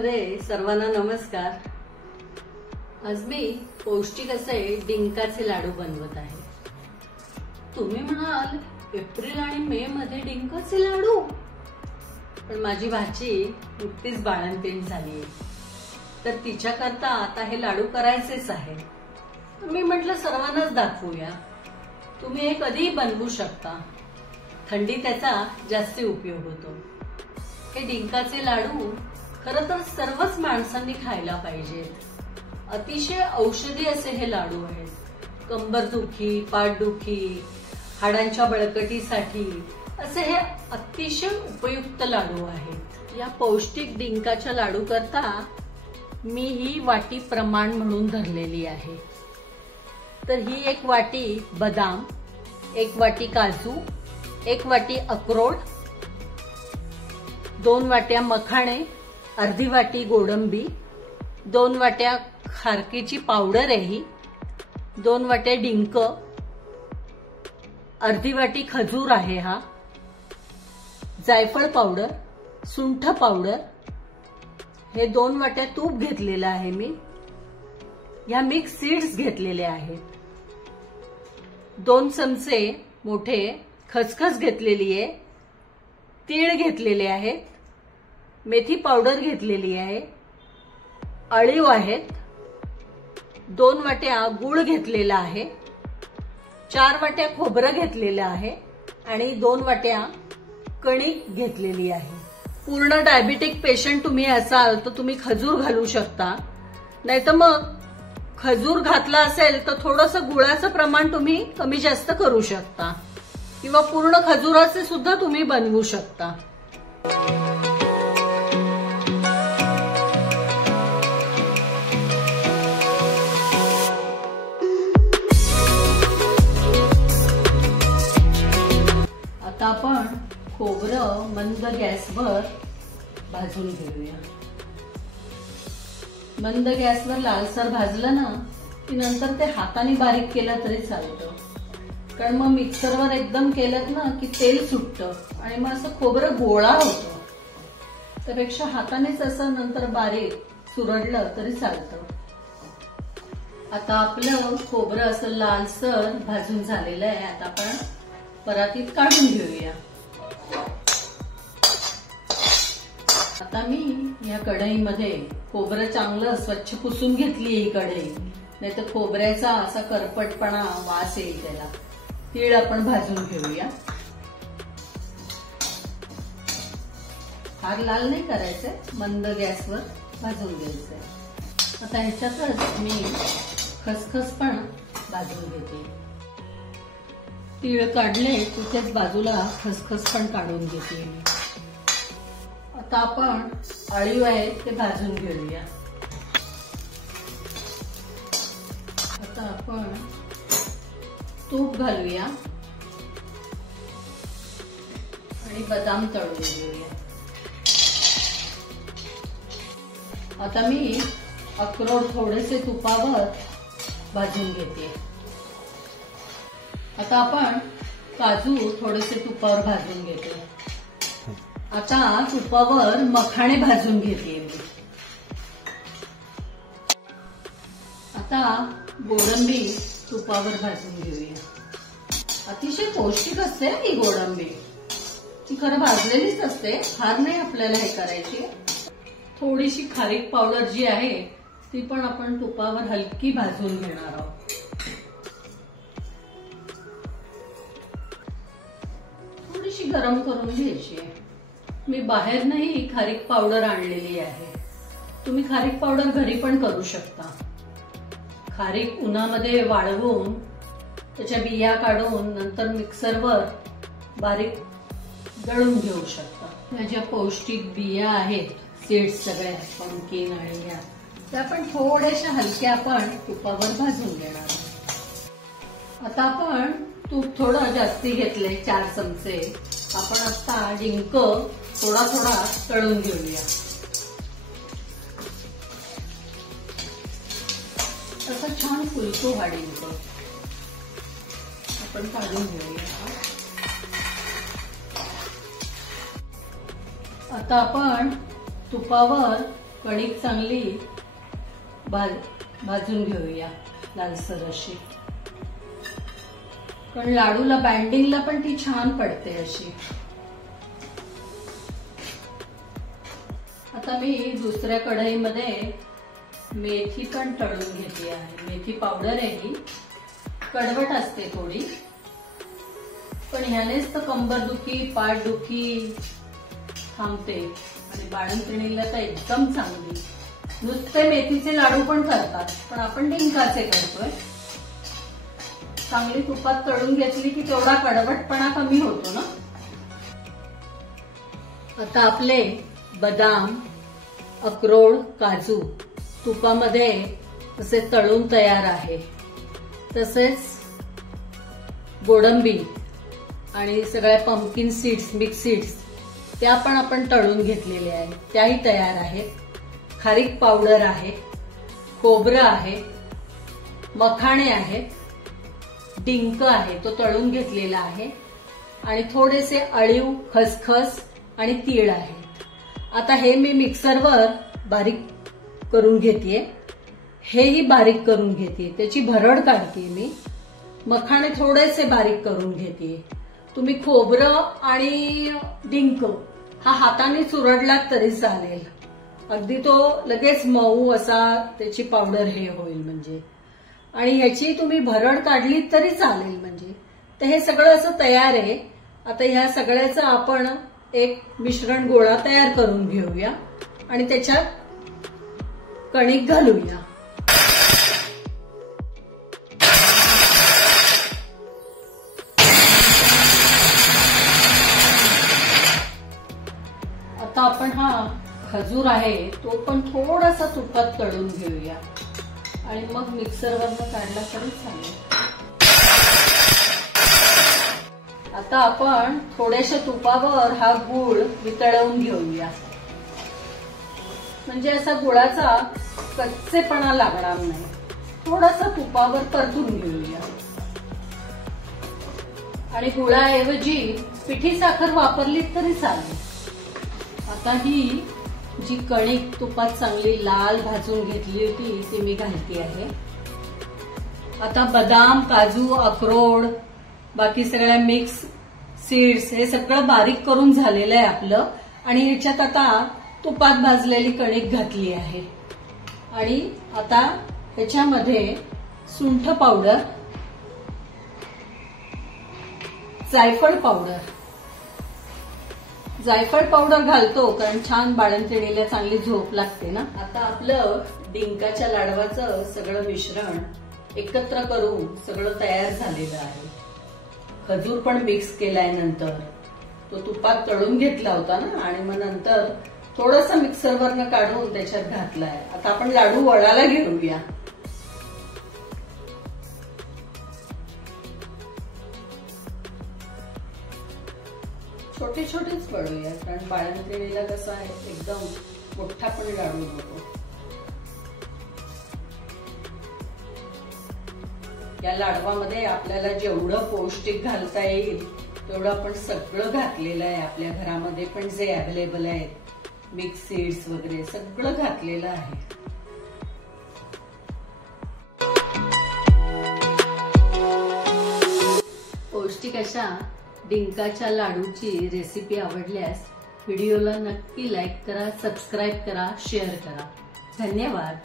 मध्ये सर्वांना नमस्कार। आज मी पौष्टिक असे डिंकाचे लाडू बनवत आहे। तुम्ही म्हणाल एप्रिल आणि मे मध्ये डिंकाचे लाडू, पण माझी भाची नुकतीच बाळंतीण झाली तर तिच्याकरता आता हे लाडू करायचेच आहे। मी म्हटलं सर्वांनाच दाखवूया, तुम्ही हे कधीही बनवू शकता, थंडी त्याचा जास्त उपयोग होतो। हे डिंकाचे लाडू खरं तर सर्वच माणसांनी खायला पाहिजेत। अतिशय औषधी असे हे लाडू आहेत। कंबरदुखी, पाठदुखी, हाडांच्या बळकटीसाठी असे हे अतिशय उपयुक्त लाडू आहेत। या पौष्टिक डिंकाच्या लाडू करता मी ही वाटी प्रमाण म्हणून धरलेली आहे। तर ही एक वाटी बदाम, एक वाटी काजू, एक वाटी अक्रोड, 2 वाट्या मखाणे, अर्धी वाटी गोडंबी, 2 वाट्या खारकीची पावडर आहे, 2 वाट्या डिंक, अर्धी वाटी खजूर आहे, हा जायफळ पावडर, सुंठ पावडर, हे 2 वाट्या तूप घेतलेलं आहे मी। ह्या मिक्स सीड्स घेतलेले आहेत। 2 चमचे मोठे खसखस घेतलेली आहे, तीळ घेतलेले आहेत, मेथी पावडर घेतलेली आहे, अळीव आहेत, 2 वाट्या गूळ घेतलेला आहे, 4 वाट्या खोबरं घेतलेलं आहे आणि 2 वाट्या कणिक घेतलेली आहे। पूर्ण डायबिटिक पेशंट तुम्ही असाल तर तुम्ही खजूर घालू शकता, नाहीतर मग खजूर घातला असेल तर थोडंसं गुळाचं प्रमाण तुम्ही कमी जास्त करू शकता, किंवा पूर्ण खजुराचे सुद्धा तुम्ही बनवू शकता। आता आपण खोबरं मंद गॅसवर भाजून घेऊया। मंद गॅसवर लालसर भाजलं ना की नंतर ते हाताने बारीक केलं तरी चालतं, कारण मग मिक्सरवर एकदम केलं ना की तेल सुटतं आणि मग असं खोबरं गोळा होतं। त्यापेक्षा हातानेच असं नंतर बारीक चुरडलं तरी चालतं। आता आपलं खोबरं असं लालसर भाजून झालेलं आहे। आता आपण परातीत काढून घेऊया। आता मी या कढईमध्ये खोबरं चांगलं स्वच्छ पुसून घेतली ही कढई, नाहीतर खोबऱ्याचा असा करपटपणा वास येईल त्याला। तीळ आपण भाजून घेऊया। फार लाल नाही करायचंय, मंद गॅसवर भाजून घ्यायचंय। आता ह्याच्यातच मी खसखस पण भाजून घेते। तीळ काढले तिथेच बाजूला खसखस पण काढून घेते मी। आता आपण अळीव आहे ते भाजून घेऊया। आता आपण तूप घालूया आणि बदाम तळून घेऊया। आता मी अक्रोड थोडेसे तुपावर भाजून घेते। आता आपण काजू थोडेसे तुपावर भाजून घेते। आता तुपावर मखाणे भाजून घेते मी। आता गोडंबी तुपावर भाजून घेऊया। अतिशय पौष्टिक असते ही गोडंबी, ती खरं भाजलेलीच असते, फार नाही आपल्याला हे करायची। थोडीशी खारीक पावडर जी आहे ती पण आपण तुपावर हलकी भाजून घेणार आहोत। थोडीशी गरम करून घ्यायची आहे। मी बाहेरनही खारीक पावडर आणलेली आहे, तुम्ही खारीक पावडर घरी पण करू शकता। खारीक उन्हामध्ये वाळवून त्याच्या बिया काढून नंतर मिक्सरवर बारीक दळून घेऊ शकता। माझ्या पौष्टिक बिया आहेत, सीड्स सगळ्या, पंपकिन आणि ह्या, त्या पण थोड्याशा हलक्या आपण तुपावर भाजून घेणार। आता आपण तूप थोडं जास्ती घेतले, 4 चमचे। आपण आता डिंक थोडा थोडा तळून घेऊया। तसं छान फुलतो हा डिंक, आपण काढून घेऊया। आता आपण तुपावर कणिक चांगली भाजून घेऊया लालसर अशी, पण लाडूला बाइंडिंगला पण ती छान पडते अशी. आता मी दुसऱ्या कढईमध्ये मेथी पण तळून घेतली आहे. मेथी पावडर आहे ही, कडवट असते थोडी, पण ह्यानेच तर कंबरदुखी पाठदुखी थांबते आणि बाळंतिणीला तर एकदम चांगली. नुसते मेथीचे लाडू पण करतात, पण आपण डिंकाचे करतोय. चांगली तुपात तळून घेतली की तेवढा कडवटपणा कमी होतो ना. आता आपले बदाम, अक्रोड, काजू तुपामध्ये असे तळून तयार आहे. तसेच गोडंबी आणि सगळ्या पंपकिन सीड्स, मिक्स सीड्स त्या पण आपण तळून घेतलेल्या आहेत, त्याही तयार आहेत. खारीक पावडर आहे, खोबरं आहे, मखाणे आहेत, डिंक आहे तो तळून घेतलेला आहे आणि थोडेसे अळीव, खसखस आणि तीळ आहेत. आता हे मी मिक्सरवर बारीक करून घेतेय. हेही बारीक करून घेते, त्याची भरड काढते मी. मखाणे थोडेसे बारीक करून घेते. तुम्ही खोबरं आणि डिंक हा हाताने चुरडलात तरी चालेल, अगदी तो लगेच मऊ असा त्याची पावडर हे होईल म्हणजे. आणि ह्याची तुम्ही भरड काढली तरी चालेल म्हणजे. तर हे सगळं असं तयार आहे. आता ह्या सगळ्याचं आपण एक मिश्रण गोळा तयार करून घेऊया आणि त्याच्यात कणिक घालूया. आता आपण हा खजूर आहे तो पण थोडासा तुपात तळून घेऊया आणि मग मिक्सरवरनं काढला तरी चालेल. आता आपण थोड्याशा तुपावर हा गूळ वितळवून घेऊया, म्हणजे असा गुळाचा कच्चेपणा लागणार नाही. थोडासा तुपावर परतून घेऊया आणि गुळाऐवजी पिठी साखर वापरली तरी चालेल. आता ही जी कणिक तुपात चांगली लाल भाजून घेतली होती ती मी घालते आहे. आता बदाम, काजू, अक्रोड, बाकी सगळ्या मिक्स सीड्स हे सगळं बारीक करून झालेलं आहे आपलं. आणि ह्याच्यात आता तुपात भाजलेली कणिक घातली आहे आणि आता ह्याच्यामध्ये सुंठ पावडर, जायफळ पावडर घालतो कारण छान बाळंतिणीला चांगली झोप लागते ना. आता आपलं डिंकाच्या लाडवाचं सगळं मिश्रण एकत्र करून सगळं तयार झालेलं आहे. खजूर पण मिक्स केलाय, नंतर तो तुपात तळून घेतला होता ना आणि मग नंतर थोडासा मिक्सरवरनं काढून त्याच्यात घातलाय. आता आपण लाडू वळायला घेऊया. छोटे छोटेच वळूया कारण बाळंतिणीला कसं आहे एकदम मोठा पण लाडू नको. या लाडवामध्ये आपल्याला जेवढं पौष्टिक घालता येईल तेवढं आपण सगळं घातलेलं आहे. आपल्या घरामध्ये पण जे अवेलेबल आहेत मिक्स सीड्स वगैरे सगळं घातलेलं आहे. पौष्टिक अशा डिंकाच्या लाडूची रेसिपी आवडल्यास व्हिडिओला नक्की लाईक करा, सबस्क्राईब करा, शेअर करा. धन्यवाद.